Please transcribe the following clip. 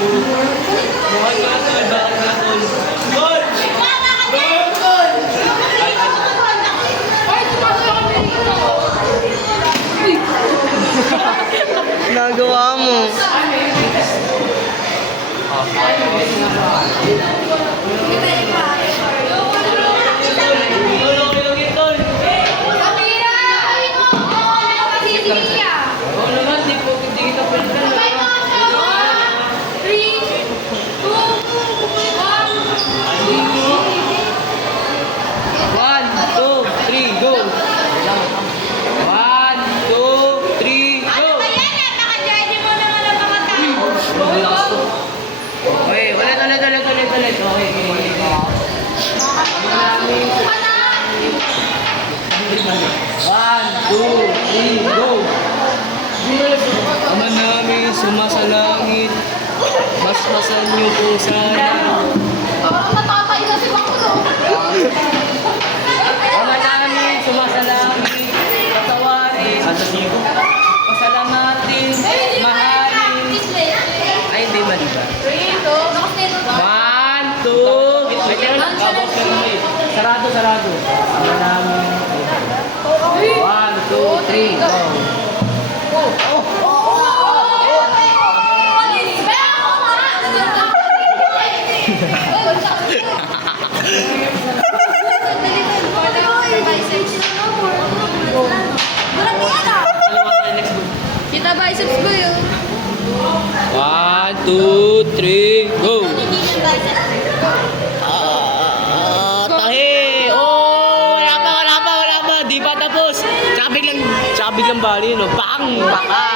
Bakit ka tol? Bakit ka tol? Tol! Tol! Nagawa mo. Ama namin sumasalangit, masmasan niyo po sana. Ama namin sumasalangit, patawarin, pasalamatin, mahalin. Ay, hindi ba diba? 1, 2, sarado. Ama namin. 1, 2, 3, go. Kita biceps ko yun. 1, 2, 3, go! Tahi! Oh! Wala pa! Di pa tapos! Tsaka biglang bali, no? Bang! Baka!